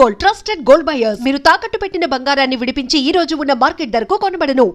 Gold, trusted gold buyers. మీరు తాకట్టు పెట్టిన బంగారాన్ని విడిపించి ఈ రోజు ఉన్న మార్కెట్ ధరకు కొనబడను.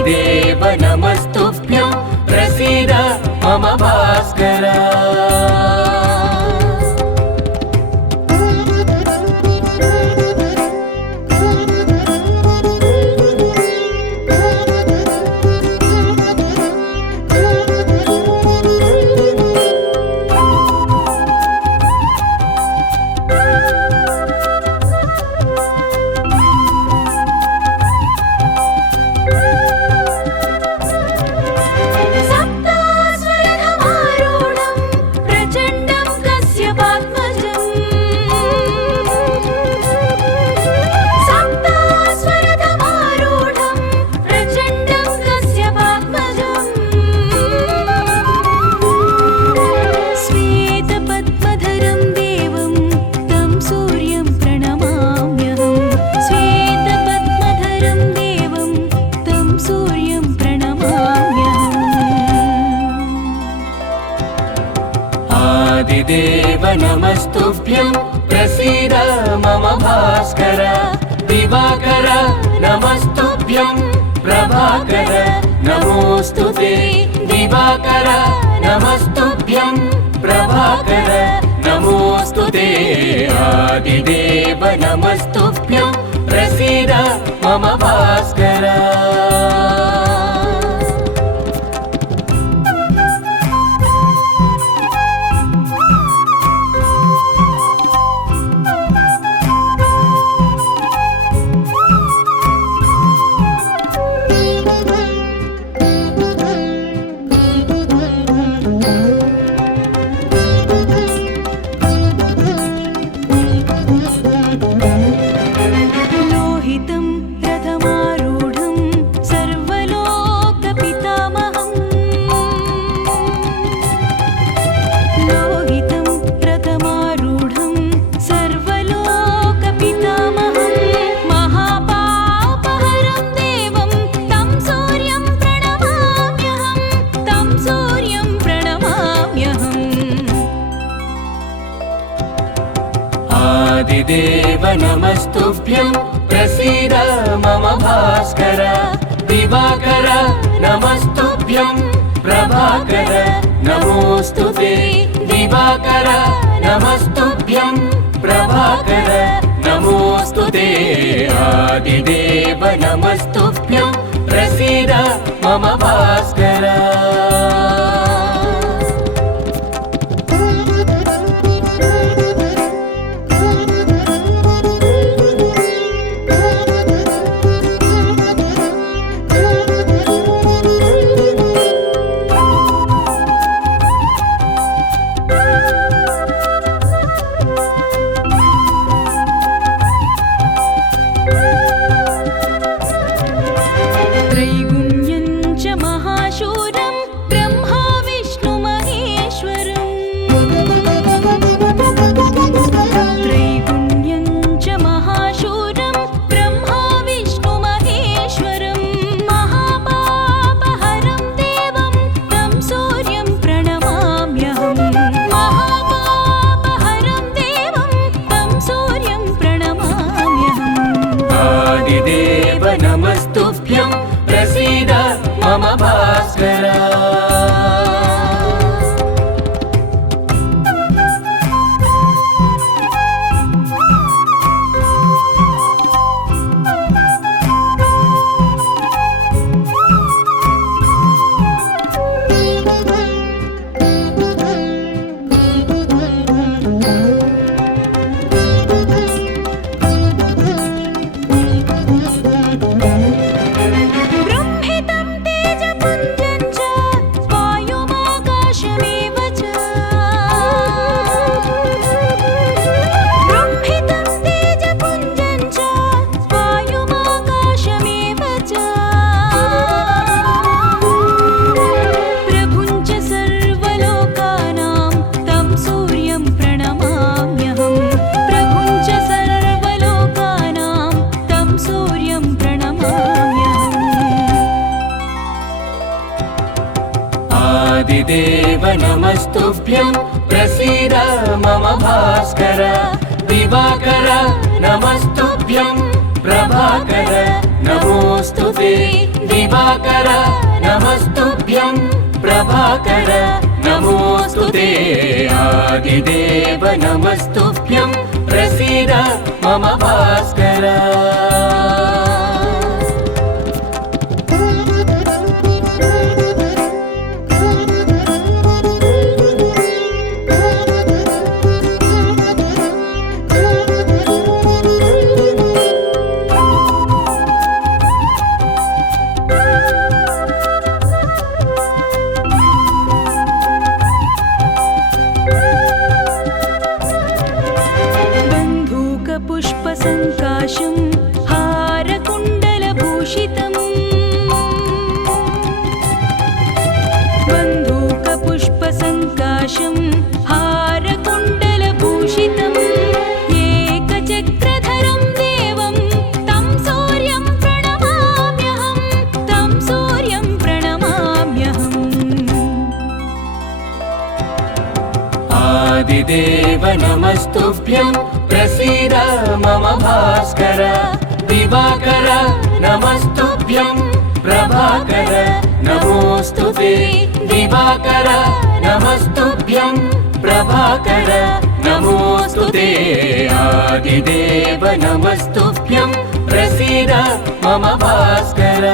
देव नमस्तुभ्यं प्रसीद मम भास्कर देव नमस्तुभ्यं प्रसीद मम भास्कर दिवाकर नमस्तुभ्यं प्रभाकर नमोस्तुते दिवाकर नमस्तुभ्यं प्रभाकर नमोस्तुते आदिदेव नमस्तुभ्यं प्रसीद मम भास्कर देव नमस्तुभ्यं प्रसीद मम भास्कर दिवाकर नमस्तुभ्यं प्रभाकर नमोस्तुते दिवाकर नमस्तुभ्यं प्रभाकर नमोस्तुते आदिदेव नमस्तुभ्यं प्रसीद मम भास्कर नमस्तुभ्यं प्रसीद मम भास्कर दिवाकर नमस्तुभ्यं प्रभाकर नमोऽस्तुते दिवाकर नमस्तुभ्यं प्रभाकर नमोऽस्तुते आदिदेव नमस्तुभ्यं प्रसीद मम भास्कर पुष्पसङ्काशं हारकुण्डलभूषितम् बन्धूकपुष्पसङ्काशं हारकुण्डलभूषितम् एकचक्रधरं देवं तं सूर्यं प्रणमाम्यहं तं सूर्यं प्रणमाम्यहम् आदिदेव नमस्तुभ्यं प्रसीद मम भास्कर दिवाकर नमस्तुभ्यं प्रभाकर नमोऽस्तुते दिवाकर नमस्तुभ्यं प्रभाकर नमोऽस्तुते आदिदेव नमस्तुभ्यं प्रसीद मम भास्कर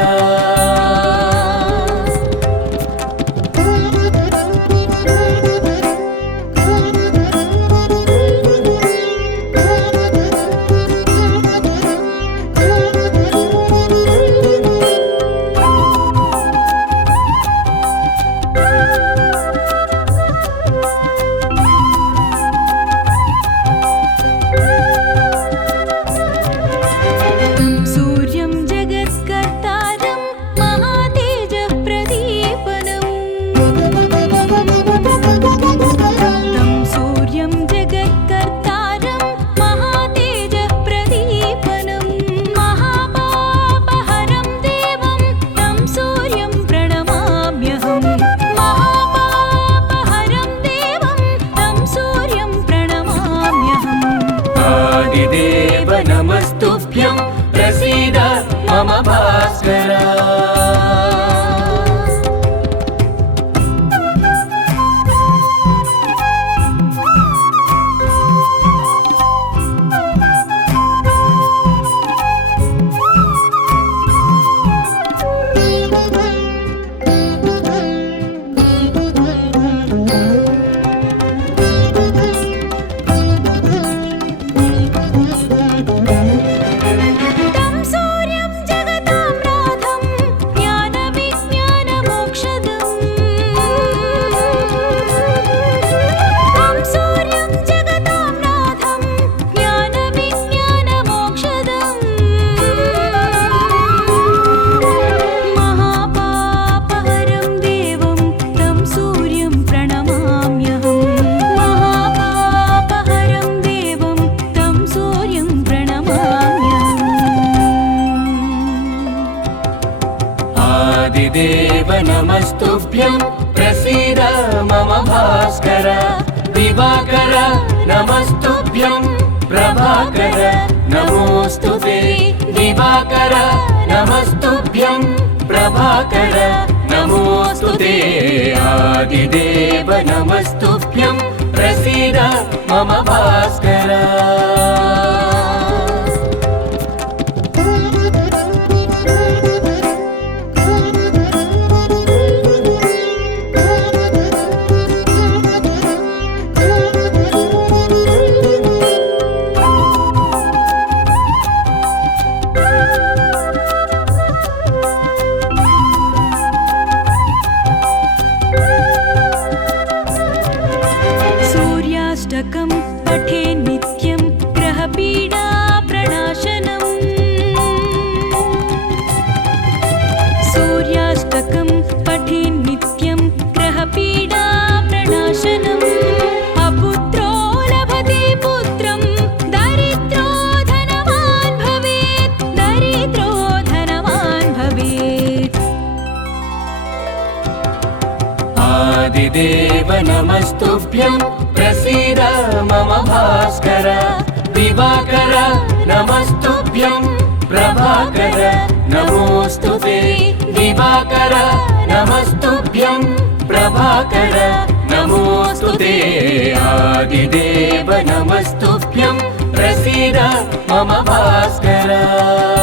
नमस्तुभ्यं प्रसीद मम भास्कर आदिदेव नमस्तुभ्यं प्रसीद मम भास्कर दिवाकर नमस्तुभ्यं प्रभाकर नमोऽस्तुते दिवाकर नमस्तुभ्यं प्रभाकर नमोऽस्तुते आदिदेव नमस्तुभ्यं प्रसीद मम भास्कर सूर्याष्टकं पठे नित्यं ग्रहपीडा प्रणाशनम् सूर्याष्टकं पठे नित्यं ग्रहपीडा प्रणाशनम् अपुत्रो लभते पुत्रं दरिद्रो धनवान् भवेत् दरिद्रो धनवान् भवेत् आदिदेव नमस्तुभ्यं प्रसीद मम भास्कर दिवाकर नमस्तुभ्यं प्रभाकर नमोऽस्तुते दिवाकर नमस्तुभ्यं प्रभाकर नमोऽस्तुते आदिदेव नमस्तुभ्यं प्रसीद मम भास्कर।